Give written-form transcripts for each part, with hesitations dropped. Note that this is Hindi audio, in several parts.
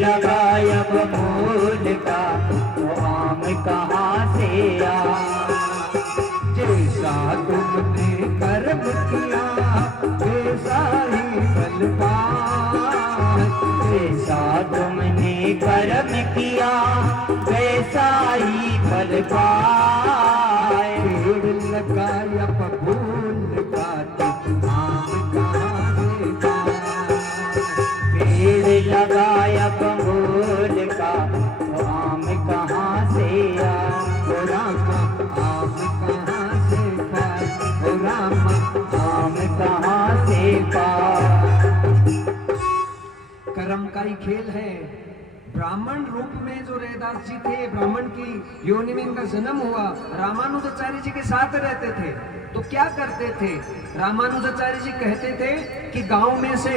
लगायब मूल का तो आम कहाँ से आ। जैसा तुमने कर्म किया वैसा ही फल पाए। जैसा तुमने कर्म किया वैसा ही फल पाए। पेड़ लगायब मूल का तो आम कहाँ से पाए। पेड़ लगायब मूल का तो आम कहाँ से आ। ओ राम आम कहाँ से पाए। ओ राम आम कहाँ से पाए। कर्म का ही खेल है। ब्राह्मण रूप में जो रैदास जी थे, ब्राह्मण की योनि में इनका जन्म हुआ, रामानुजाचार्य जी के साथ रहते थे। तो क्या करते थे, रामानुजाचार्य जी कहते थे कि गांव में से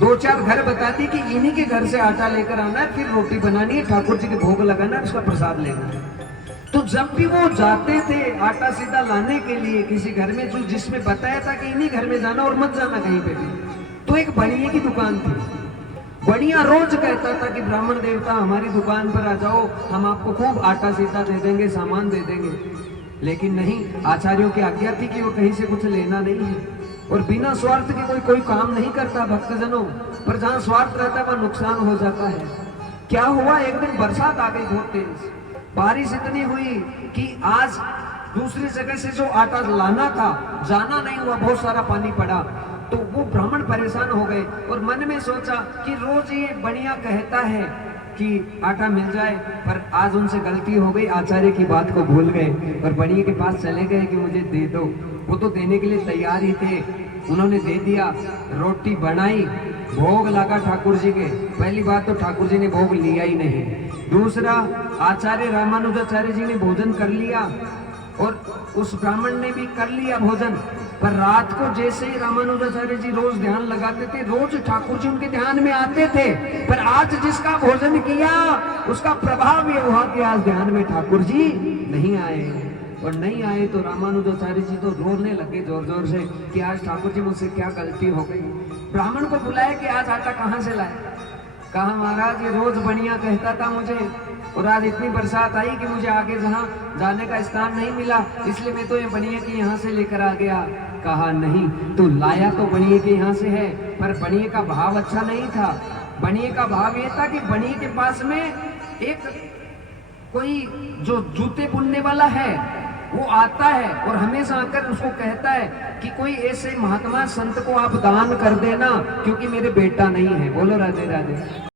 2-4 घर बता दी कि इन्हीं के घर से आटा लेकर आना है, फिर रोटी बनानी है, ठाकुर जी के भोग लगाना है, उसका प्रसाद लेना है। तो जब भी वो जाते थे आटा सीधा लाने के लिए किसी घर में, जो जिसमें बताया था कि इन्हीं घर में जाना और मत जाना कहीं पे भी, तो एक बढ़िया की दुकान थी। बढ़िया रोज कहता था कि ब्राह्मण देवता हमारी दुकान पर आ जाओ, हम आपको खूब आटा सीधा दे देंगे, सामान दे देंगे। लेकिन नहीं, आचार्यों की आज्ञा थी कि वो कहीं से कुछ लेना नहीं है, और बिना स्वार्थ के कोई काम नहीं करता भक्तजनों, पर जहां स्वार्थ रहता है वहां नुकसान हो जाता है। क्या हुआ, एक दिन बरसात आ गई बहुत तेज, बारिश इतनी हुई कि आज दूसरी जगह से जो आटा लाना था जाना नहीं हुआ, बहुत सारा पानी पड़ा। तो वो ब्राह्मण परेशान हो गए और मन में सोचा कि रोज ये बढ़िया कहता है कि आटा मिल जाए, पर आज उनसे गलती हो गई, आचार्य की बात को भूल गए और बढ़िया के पास चले गए कि मुझे दे दो। वो तो देने के लिए तैयार ही थे, उन्होंने दे दिया। रोटी बनाई, भोग लगा ठाकुर जी के। पहली बात तो ठाकुर जी ने भोग लिया ही नहीं, दूसरा आचार्य रामानुजाचार्य जी ने भोजन कर लिया और उस ब्राह्मण ने भी कर लिया भोजन। पर रात को जैसे ही रामानुजाचार्य जी रोज ध्यान लगाते थे, रोज ठाकुर जी उनके ध्यान में आते थे, पर आज जिसका भोजन किया उसका प्रभाव ये हुआ कि आज ध्यान में ठाकुर जी नहीं आए। और नहीं आए तो रामानुजाचार्य जी तो रोने लगे जोर जोर से कि आज ठाकुर जी मुझसे क्या गलती हो गई। ब्राह्मण को बुलाया कि आज आटा कहाँ से लाए। कहा महाराज ये रोज बढ़िया कहता था मुझे, और आज इतनी बरसात आई कि मुझे आगे जहाँ जाने का स्थान नहीं मिला, इसलिए मैं तो ये बनिए के यहाँ से लेकर आ गया। कहा नहीं, तू लाया तो बनिए के यहाँ से है, पर बनिए का भाव अच्छा नहीं था। बनिए का भाव ये था कि बनिए के पास में एक कोई जो जूते बुनने वाला है वो आता है और हमेशा आकर उसको कहता है कि कोई ऐसे महात्मा संत को आप दान कर देना, क्योंकि मेरे बेटा नहीं है। बोलो राधे राधे।